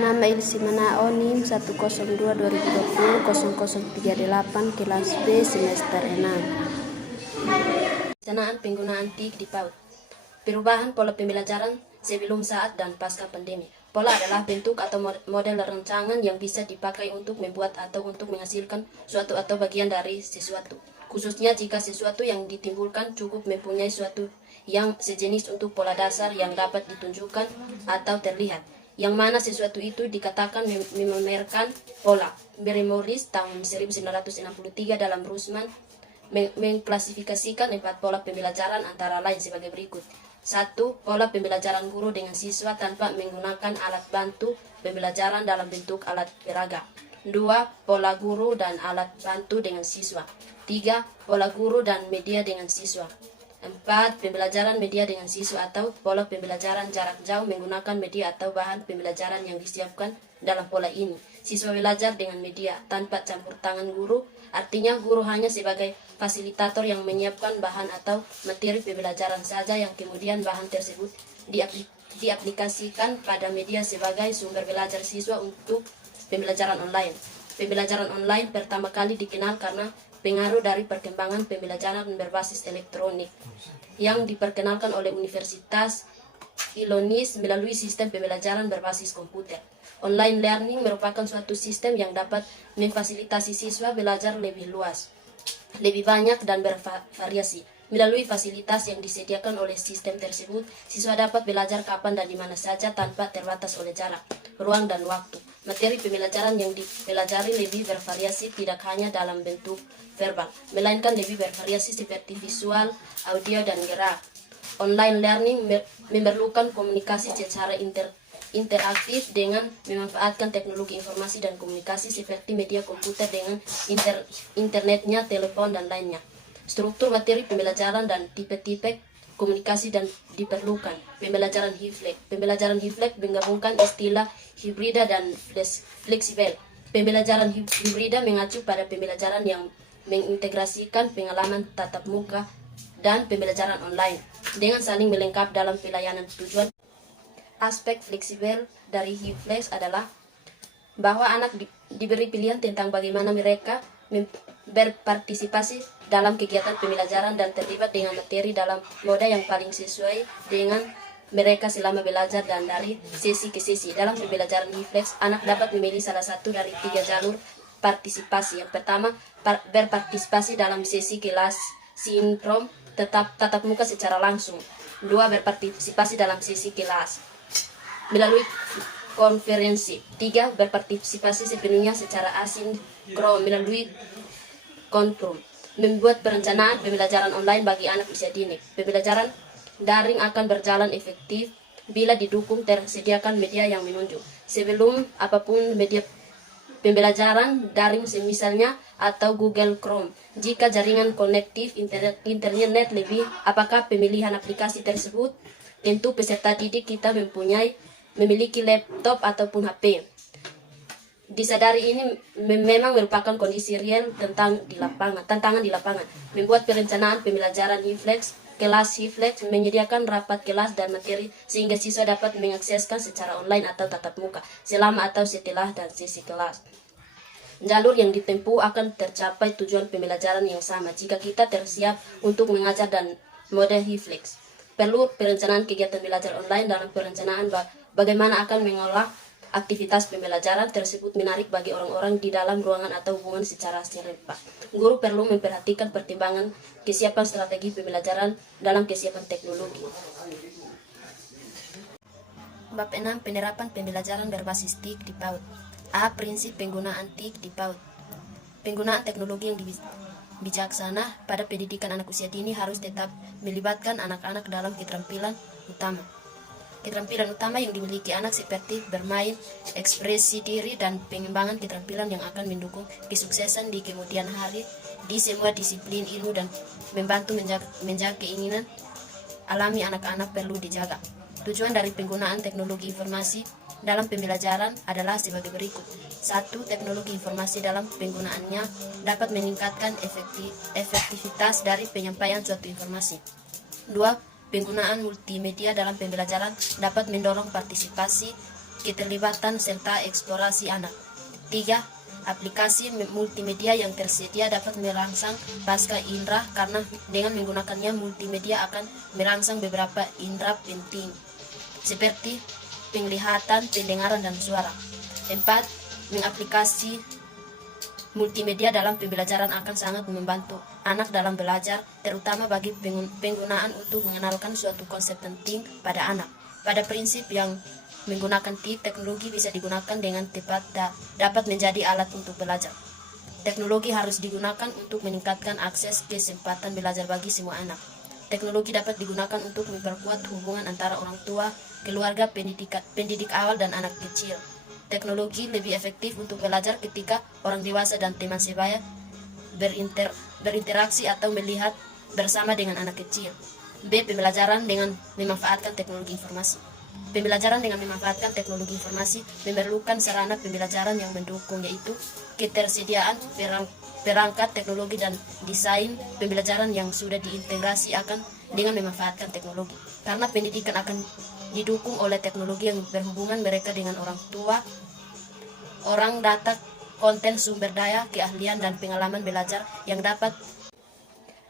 Nama Ilsi Manao NIM 102-2020-0038 kelas B semester 6. Pelaksanaan penggunaan TIK di PAUD. Perubahan pola pembelajaran sebelum, saat, dan pasca pandemi. Pola adalah bentuk atau model rancangan yang bisa dipakai untuk membuat atau untuk menghasilkan suatu atau bagian dari sesuatu. Khususnya jika sesuatu yang ditimbulkan cukup mempunyai suatu yang sejenis untuk pola dasar yang dapat ditunjukkan atau terlihat, yang mana sesuatu itu dikatakan memamerkan pola. Barry Morris tahun 1963 dalam Rusman mengklasifikasikan 4 pola pembelajaran antara lain sebagai berikut. 1. Pola pembelajaran guru dengan siswa tanpa menggunakan alat bantu pembelajaran dalam bentuk alat peraga. 2. Pola guru dan alat bantu dengan siswa. 3. Pola guru dan media dengan siswa. 4. Pembelajaran media dengan siswa atau pola pembelajaran jarak jauh menggunakan media atau bahan pembelajaran yang disiapkan dalam pola ini. Siswa belajar dengan media tanpa campur tangan guru, artinya guru hanya sebagai fasilitator yang menyiapkan bahan atau materi pembelajaran saja, yang kemudian bahan tersebut diaplikasikan pada media sebagai sumber belajar siswa untuk pembelajaran online. Pembelajaran online pertama kali dikenal karena pengaruh dari perkembangan pembelajaran berbasis elektronik yang diperkenalkan oleh Universitas Illinois melalui sistem pembelajaran berbasis komputer. Online learning merupakan suatu sistem yang dapat memfasilitasi siswa belajar lebih luas, lebih banyak, dan bervariasi. Melalui fasilitas yang disediakan oleh sistem tersebut, siswa dapat belajar kapan dan di mana saja tanpa terbatas oleh jarak, ruang, dan waktu. Materi pembelajaran yang dipelajari lebih bervariasi, tidak hanya dalam bentuk verbal, melainkan lebih bervariasi seperti visual, audio, dan gerak. Online learning memerlukan komunikasi secara interaktif dengan memanfaatkan teknologi informasi dan komunikasi seperti media komputer dengan internetnya, telepon, dan lainnya. Struktur materi pembelajaran dan tipe-tipe komunikasi dan diperlukan. Pembelajaran hiflek. Pembelajaran hiflek menggabungkan istilah hibrida dan fleksibel. Pembelajaran hibrida mengacu pada pembelajaran yang mengintegrasikan pengalaman tatap muka dan pembelajaran online dengan saling melengkapi dalam pelayanan tujuan. Aspek fleksibel dari hiflek adalah bahwa anak diberi pilihan tentang bagaimana mereka berpartisipasi dalam kegiatan pembelajaran dan terlibat dengan materi dalam mode yang paling sesuai dengan mereka selama belajar dan dari sesi ke sesi. Dalam pembelajaran hiflek, anak dapat memilih salah satu dari 3 jalur partisipasi. Yang pertama, berpartisipasi dalam sesi kelas sinkron tatap muka secara langsung. 2. Berpartisipasi dalam sesi kelas melalui konferensi. 3. Berpartisipasi sepenuhnya secara asinkron melalui kontrol. Membuat perencanaan pembelajaran online bagi anak usia dini. Pembelajaran daring akan berjalan efektif bila didukung tersediakan media yang menunjuk. Sebelum apapun media pembelajaran daring misalnya atau Google Chrome. Jika jaringan konektif internet lebih, apakah pemilihan aplikasi tersebut? Tentu peserta didik kita memiliki laptop ataupun HP. Disadari ini memang merupakan kondisi real tantangan di lapangan. Membuat perencanaan pembelajaran hiflek, kelas hiflek menyediakan rapat kelas dan materi sehingga siswa dapat mengakseskan secara online atau tatap muka selama atau setelah dan sesi kelas. Jalur yang ditempuh akan tercapai tujuan pembelajaran yang sama jika kita tersiap untuk mengajar dan mode hiflek. Perlu perencanaan kegiatan belajar online dalam perencanaan bagaimana akan mengolah aktivitas pembelajaran tersebut menarik bagi orang-orang di dalam ruangan atau hubungan secara serempak. Guru perlu memperhatikan pertimbangan kesiapan strategi pembelajaran dalam kesiapan teknologi. Bab 6. Penerapan pembelajaran berbasis TIK di PAUD. A. Prinsip penggunaan TIK di PAUD. Penggunaan teknologi yang bijaksana pada pendidikan anak usia dini harus tetap melibatkan anak-anak dalam keterampilan utama. Keterampilan utama yang dimiliki anak seperti bermain, ekspresi diri, dan pengembangan keterampilan yang akan mendukung kesuksesan di kemudian hari di semua disiplin ilmu dan membantu menjaga keinginan alami anak-anak perlu dijaga. Tujuan dari penggunaan teknologi informasi dalam pembelajaran adalah sebagai berikut. 1. Teknologi informasi dalam penggunaannya dapat meningkatkan efektivitas dari penyampaian suatu informasi. 2. Penggunaan multimedia dalam pembelajaran dapat mendorong partisipasi keterlibatan serta eksplorasi anak. 3. Aplikasi multimedia yang tersedia dapat merangsang pasca indera karena dengan menggunakannya multimedia akan merangsang beberapa indera penting seperti penglihatan, pendengaran, dan suara. 4. Mengaplikasi multimedia dalam pembelajaran akan sangat membantu anak dalam belajar, terutama bagi penggunaan untuk mengenalkan suatu konsep penting pada anak. Pada prinsip yang menggunakan teknologi bisa digunakan dengan tepat dapat menjadi alat untuk belajar. Teknologi harus digunakan untuk meningkatkan akses kesempatan belajar bagi semua anak. Teknologi dapat digunakan untuk memperkuat hubungan antara orang tua, keluarga, pendidik awal, dan anak kecil. Teknologi lebih efektif untuk belajar ketika orang dewasa dan teman sebaya berinteraksi atau melihat bersama dengan anak kecil. B. Pembelajaran dengan memanfaatkan teknologi informasi. Pembelajaran dengan memanfaatkan teknologi informasi memerlukan sarana pembelajaran yang mendukung, yaitu ketersediaan perangkat teknologi dan desain pembelajaran yang sudah diintegrasi dengan memanfaatkan teknologi. Karena pendidikan akan didukung oleh teknologi yang berhubungan mereka dengan orang tua, orang, data, konten, sumber daya, keahlian, dan pengalaman belajar yang dapat.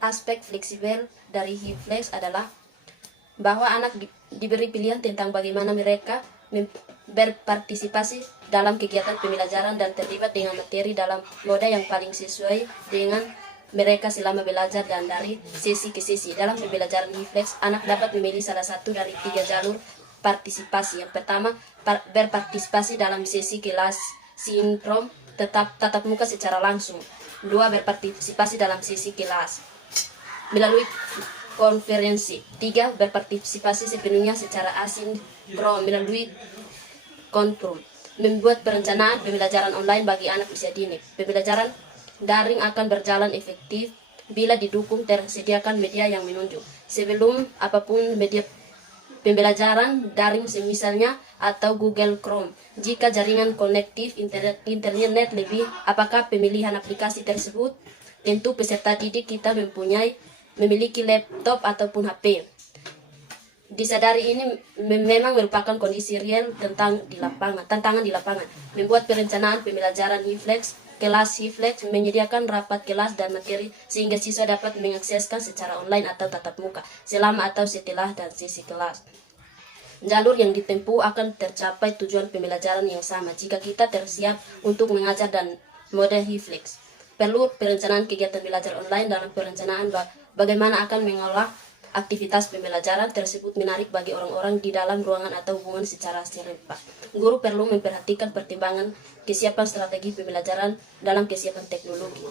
Aspek fleksibel dari HeFlex adalah bahwa anak diberi pilihan tentang bagaimana mereka berpartisipasi dalam kegiatan pembelajaran dan terlibat dengan materi dalam mode yang paling sesuai dengan mereka selama belajar dan dari sesi ke sesi. Dalam pembelajaran HeFlex, anak dapat memilih salah satu dari 3 jalur partisipasi. Yang pertama, berpartisipasi dalam sesi kelas sinkron tatap muka secara langsung. 2. Berpartisipasi dalam sesi kelas melalui konferensi. 3. Berpartisipasi sepenuhnya secara asinkron melalui kontrol. Membuat perencanaan pembelajaran online bagi anak usia dini. Pembelajaran daring akan berjalan efektif bila didukung tersediakan media yang menunjuk. Sebelum apapun media pembelajaran daring misalnya atau Google Chrome. Jika jaringan konektif internet lebih, apakah pemilihan aplikasi tersebut? Tentu peserta didik kita memiliki laptop ataupun HP. Disadari ini memang merupakan kondisi real tantangan di lapangan. Membuat perencanaan pembelajaran HeFlex, kelas HeFlex menyediakan rapat kelas dan materi sehingga siswa dapat mengakseskan secara online atau tatap muka selama atau setelah dan sesi kelas. Jalur yang ditempuh akan tercapai tujuan pembelajaran yang sama jika kita tersiap untuk mengajar dan mode HeFlex. Perlu perencanaan kegiatan belajar online dalam perencanaan bagaimana akan mengolah aktivitas pembelajaran tersebut menarik bagi orang-orang di dalam ruangan atau hubungan secara serempak. Guru perlu memperhatikan pertimbangan kesiapan strategi pembelajaran dalam kesiapan teknologi.